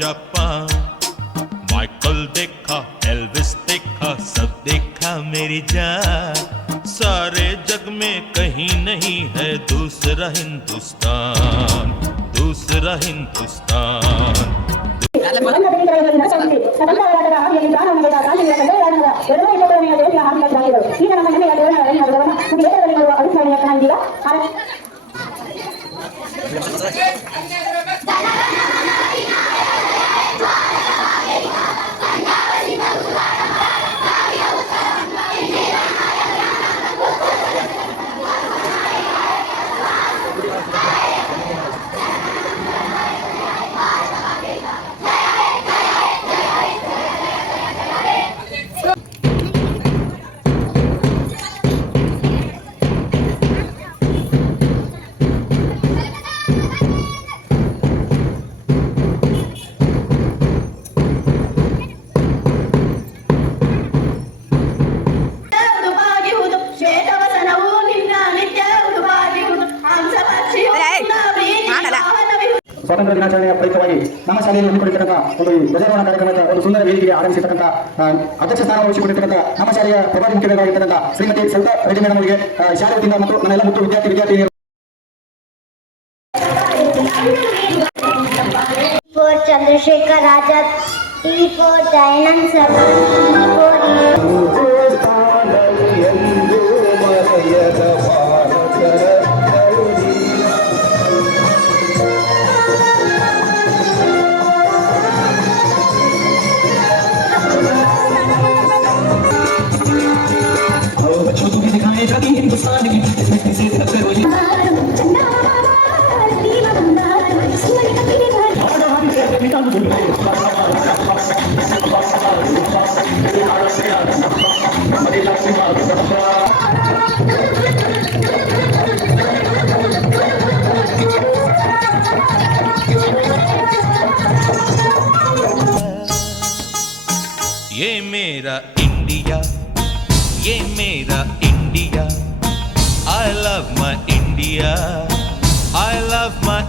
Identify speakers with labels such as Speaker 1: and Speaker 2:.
Speaker 1: Japan Michael देखा Elvis देखा, सब देखा मेरी जान। सारे जग में कहीं नहीं है दूसरा हिंदुस्तान दूसरा हिंदुस्तान।
Speaker 2: ಸ್ವಾತಂತ್ರ್ಯ ದಿನಾಚರಣೆಯ ಪ್ರಯುಕ್ತವಾಗಿ ನಮ್ಮ ಶಾಲೆಯಲ್ಲಿ ಹಮ್ಮಿಕೊಂಡಿರ್ತಕ್ಕಂಥ ಒಂದು ಈ ಧ್ವಜಾರೋಹಣ ಕಾರ್ಯಕ್ರಮದ ಒಂದು ಸುಂದರ ವೇದಿಕೆಗೆ ಆಗಮಿಸಿರ್ತಕ್ಕಂಥ ಅಧ್ಯಕ್ಷ ಸ್ಥಾನ ವಹಿಸಿಕೊಂಡಿರ್ತಕ್ಕಂಥ ನಮ್ಮ ಶಾಲೆಯ ಪ್ರಭಾರಿ ಮುಖ್ಯರಾಗಿರ್ತಕ್ಕಂಥ ಶ್ರೀಮತಿ ಸವಿತಾ ರೆಡ್ಡಿ ಮೇಡಮ್ ಅವರಿಗೆ ಶಾಲೆ ವತಿಯಿಂದ ಮತ್ತು ನನ್ನೆಲ್ಲ ಮುಖ್ಯ ವಿದ್ಯಾರ್ಥಿ ವಿದ್ಯಾರ್ಥಿ Chandrashekhar Raja Azad, T for Dayanand
Speaker 1: ये मेरा इंडिया ये मेरा India I love my India I love my